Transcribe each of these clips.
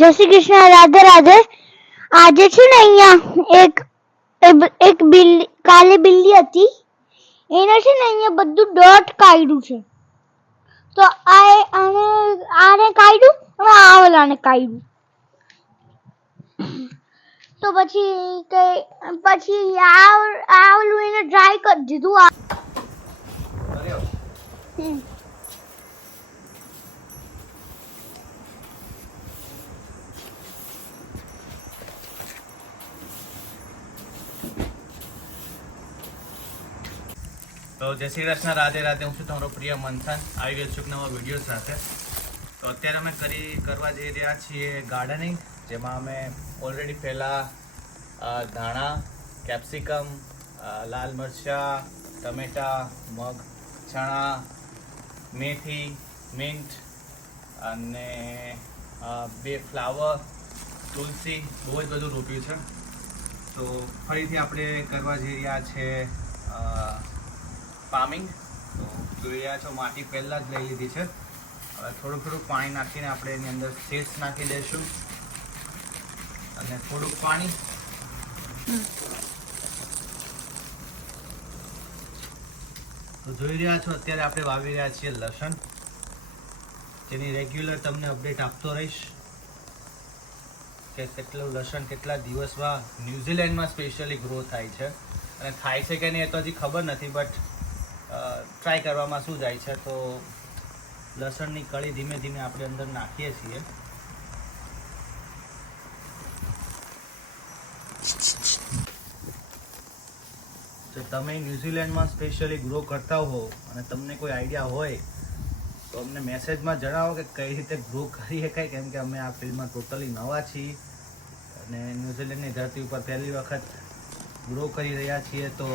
જય શ્રી કૃષ્ણ, રાધે રાધે. આજે છે ને અહીંયા એક બિલ્લી, કાલી બિલ્લી હતી, એને છે ને અહીંયા બધું ડોટ કાઢ્યું છે. તો આને કાઢ્યું અને આ ઓલાને કાઢ્યું. તો પછી આ ઓલું એને ડ્રાય કરી દીધું. તો જય શ્રી કૃષ્ણ, રાધે રાધે. હું છું તમારો પ્રિય મંથન. આવી ગયો છું નવા વિડીયો સાથે. તો અત્યારે અમે કરવા જઈ રહ્યા છીએ ગાર્ડનિંગ, જેમાં અમે ઓલરેડી પહેલાં ધાણા, કેપ્સિકમ, લાલ મરચાં, ટમેટા, મગ, ચણા, મેથી, મિન્ટ અને 2 ફ્લાવર, તુલસી, બહુ જ બધું રોપ્યું છે. તો ફરીથી આપણે કરવા જઈ રહ્યા છે ફાર્મિંગ. તો જોઈ રહ્યા છો માટી પહેલાં જ લઈ લીધી છે. હવે થોડુંક પાણી નાખીને આપણે એની અંદર સીડ્સ નાખી દઈશું અને થોડુંક પાણી. તો જોઈ રહ્યા છો અત્યારે આપણે વાવી રહ્યા છીએ લસણ, જેની રેગ્યુલર તમને અપડેટ આપતો રહીશ કે કેટલું લસણ કેટલા દિવસમાં ન્યુઝીલેન્ડમાં સ્પેશિયલી ગ્રો થાય છે. અને થાય છે કે નહીં એ તો હજી ખબર નથી, બટ ટ્રાય કરવામાં શું જાય છે. તો લસણની કળી ધીમે ધીમે આપણે અંદર નાખીએ છીએ. જો તમે ન્યુઝીલેન્ડમાં સ્પેશિયલી ગ્રો કરતા હો અને તમને કોઈ આઈડિયા હોય તો અમને મેસેજમાં જણાવો કે કઈ રીતે ગ્રો કરી શકાય, કેમ કે અમે આ ફિલ્ડમાં ટોટલી નવા છીએ અને ન્યુઝીલેન્ડની ધરતી ઉપર પહેલી વખત ગ્રો કરી રહ્યા છીએ. તો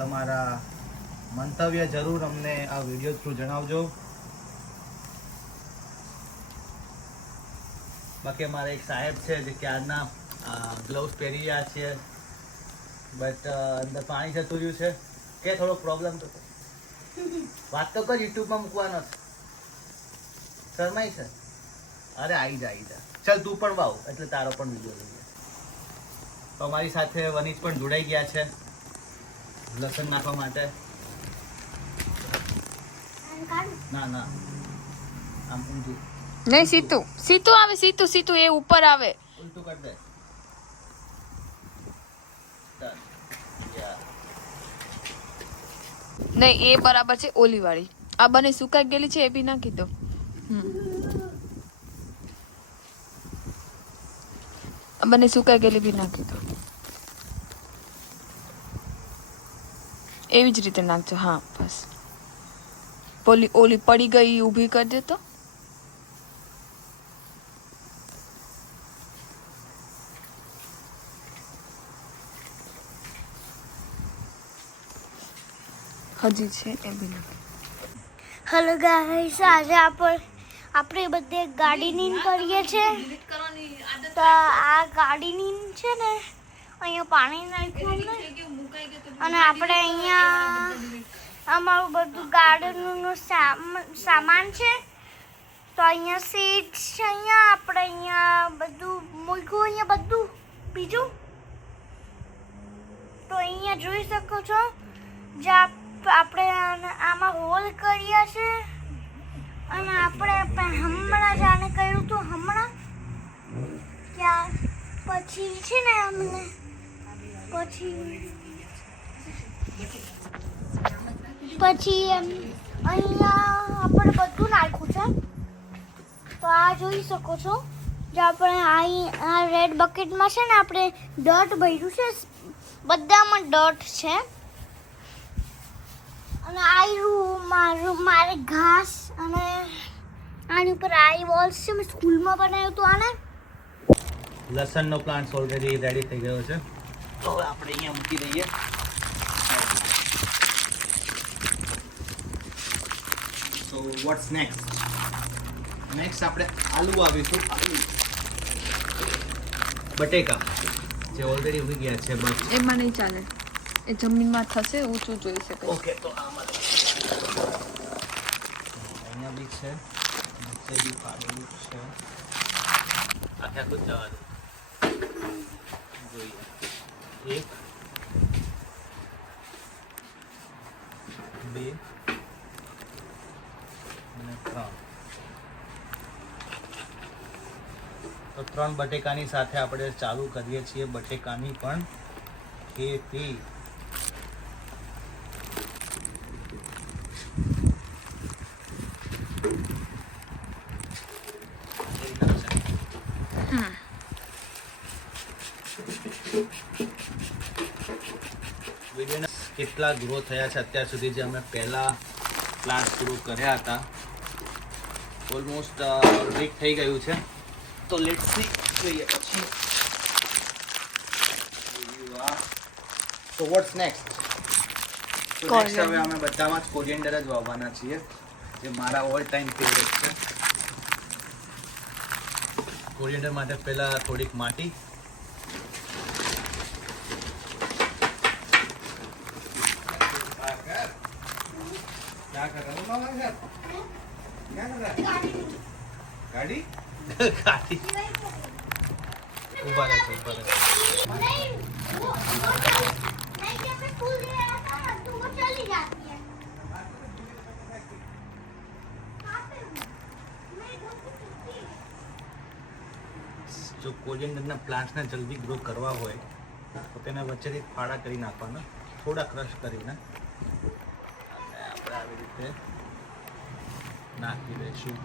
તમારા મંતવ્ય જરૂર અમને આ વિડીયો થ્રુ જણાવજો. બાકી અમારા એક સાહેબ છે જે ક્યારના ગ્લવ્સ પહેરી રહ્યા છે, બટ અંદર પાણી જતું રહ્યું છે. કે થોડો પ્રોબ્લેમ તો વાત તો કર, યુટ્યુબમાં મૂકવાનો છે. શરમાઈ છે? અરે આવી જા ચાલ, તું પણ વાવ એટલે તારો પણ વિડીયો લઈએ. તો અમારી સાથે વનિત પણ જોડાઈ ગયા છે લસણ નાખવા માટે. ના આમ ઊંધું નહીં, સીતું આવે, સીતું એ ઉપર આવે. ઉલટું કરી દે. નહીં, એ બરાબર છે. ઓલી વાળી આ બને સુકાઈ ગયેલી છે, એ બી નાખી દો. બને સુકાઈ ગયેલી બી નાખી દો. એવી જ રીતે નાખજો. હા બસ. ઓલી પડી ગઈ ઊભી કરી દે. તો હજી છે એ બી નાખી. હેલો ગાઈસ, આજે આપણે બધે ગાર્ડનિંગ કરીએ છીએ. તો આ ગાર્ડનિંગ છે ને, અહીંયા પાણી નાખ્યું અને આપણે અહીંયા અમારું બધું ગાર્ડનનું સામાન છે. તો અહીંયા સીડ્સ છે, અહીંયા આપણે અહીંયા બધું મૂક્યું, અહીંયા બધું બીજું. તો અહીંયા જોઈ શકો છો જે આપણે આમાં હોલ કર્યા છે. અને આપણે હમણાં જ આને કર્યું હતું, હમણાં ત્યાં પછી છે ને અમને પછી અહીંયા આપણે બધું નાખ્યું છે. તો આ જોઈ શકો છો જે આપણે આ રેડ બકેટમાં છે ને આપણે ડોટ ભર્યું છે, બધામાં ડોટ છે. અને મારે ઘાસ અને આની ઉપર આઈ વોલ્સ છે, મેં સ્કૂલમાં બનાવ્યું હતું. આને લસણનો પ્લાન્ટ ઓલરેડી રેડી થઈ ગયો છે. તો હવે આપણે અહીંયા મૂકી દઈએ. સો વોટ્સ નેક્સ્ટ આપણે આલુ વાવીશું. બટેકા જે ઓલરેડી ઉગી ગયા છે, બસ એમાં નહીં ચાલે, એ જમીનમાં થશે, ઊંચું જોઈ શકે. ઓકે, તો આમાં અહીંયા બી છે, નીચે બી પાડેલું છે. માથાકૂટ જવા દો. જોઈએ 1 2 અને 3. તો 3 બટેકાની સાથે આપણે ચાલુ કરીએ છીએ બટેકાની પણ ખેતી. વિડીયોના કેટલા ગ્રો થયા છે અત્યાર સુધી જે અમે પહેલા પ્લાન્ટ ગ્રો કર્યા હતા, ઓલમોસ્ટ વીક થઈ ગયું છે. તો લેટ્સ સી જોઈએ પછી સો વોટ્સ નેક્સ્ટ. તો નેક્સ્ટ હવે અમે બધામાં જ કોરિએન્ડર જ વાવવાના છીએ, જે મારા ઓલ ટાઈમ ફેવરેટ છે. કોરિએન્ડર માટે પહેલા થોડીક માટી, ગાડી ગાડી ઉભા રહેશે ઉભા રહેશે. नहीं जैसे फूल दे रहा था ना तो वो चली जाती है. જો કોરિએન્ડરના પ્લાન્ટ્સને જલ્દી ગ્રો કરવા હોય તો તેના વચ્ચેથી ફાળા કરી નાખવાના, થોડા ક્રશ કરીને, અને આપણે આવી રીતે નાખી દઈશું.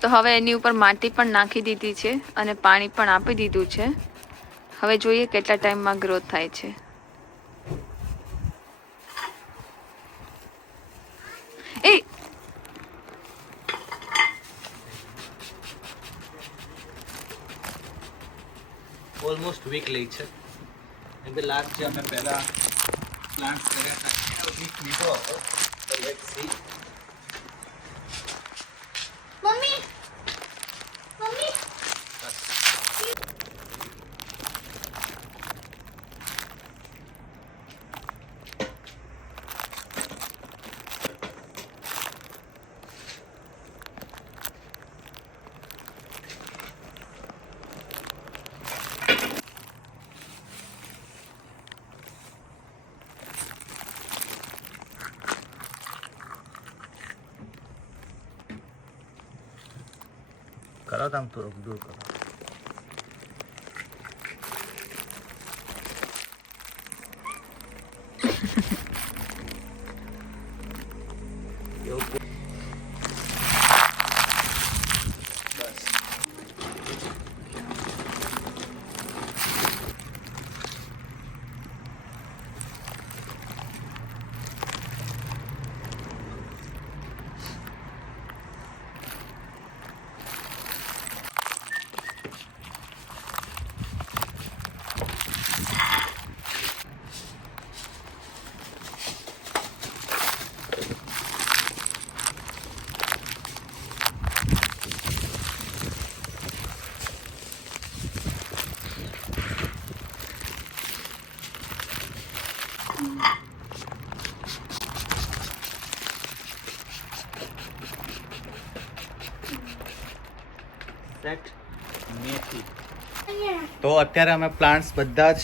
તો હવે એની ઉપર માટી પણ નાખી દીધી છે અને પાણી પણ આપી દીધું છે. હવે જોઈએ કેટલા ટાઈમમાં ગ્રોથ થાય છે. એ ઓલમોસ્ટ વીક લઈ છે, કેમ કે લાસ્ટ જે અમે પહેલા પ્લાન્ટ કર્યા હતા એનો વીક લીધો હતો. તો લેટ્સ સી. मम्मी मम्मी કરો તમે થોડુંક દૂર કરો. એવું બસ. સેટ મેથી. તો અત્યારે અમે પ્લાન્ટ્સ બધા જ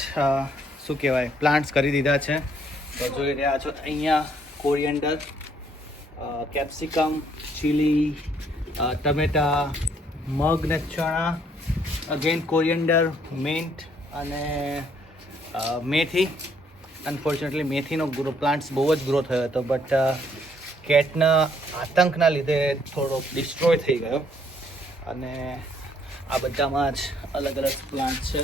શું કહેવાય પ્લાન્ટ્સ કરી દીધા છે. તો જોઈ રહ્યા છો અહીંયા કોરિએન્ડર, કેપ્સિકમ, ચીલી, ટમેટા, મગ ને ચણા, અગેન કોરિએન્ડર, મિન્ટ અને મેથી. અનફોર્ચ્યુનેટલી મેથીનો પ્લાન્ટ્સ બહુ જ ગ્રો થયો હતો, બટ કેટના આતંકના લીધે થોડો ડિસ્ટ્રોય થઈ ગયો. અને આ બધામાં જ અલગ અલગ પ્લાન્ટ છે.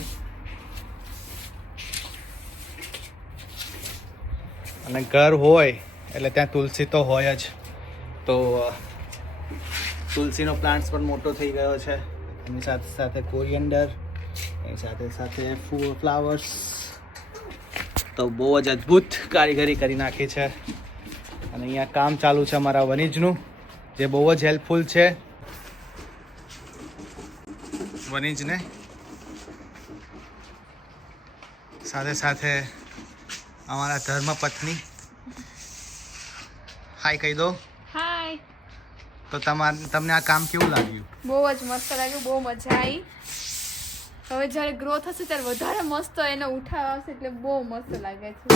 અને ઘર હોય એટલે ત્યાં તુલસી તો હોય જ. તો તુલસીનો પ્લાન્ટ્સ પણ મોટો થઈ ગયો છે. એની સાથે સાથે કોરિએન્ડર, એની સાથે સાથે ફ્લાવર્સ. તો બહુ જ અદ્ભુત કારીગરી કરી નાખી છે. અને અહીંયા કામ ચાલુ છે અમારા વનિજનું, જે બહુ જ હેલ્પફુલ છે. વનીજને, સાથે સાથે અમારા ધર્મપત્ની. હાય કહી દો. હાય. તો તમને આ કામ કેવું લાગ્યું? બહુ જ મસ્ત લાગ્યું, બહુ મજા આવી. હવે જ્યારે ગ્રો થશે ત્યારે વધારે મસ્ત એને ઉઠાવ આવશે એટલે બહુ મસ્ત લાગે છે.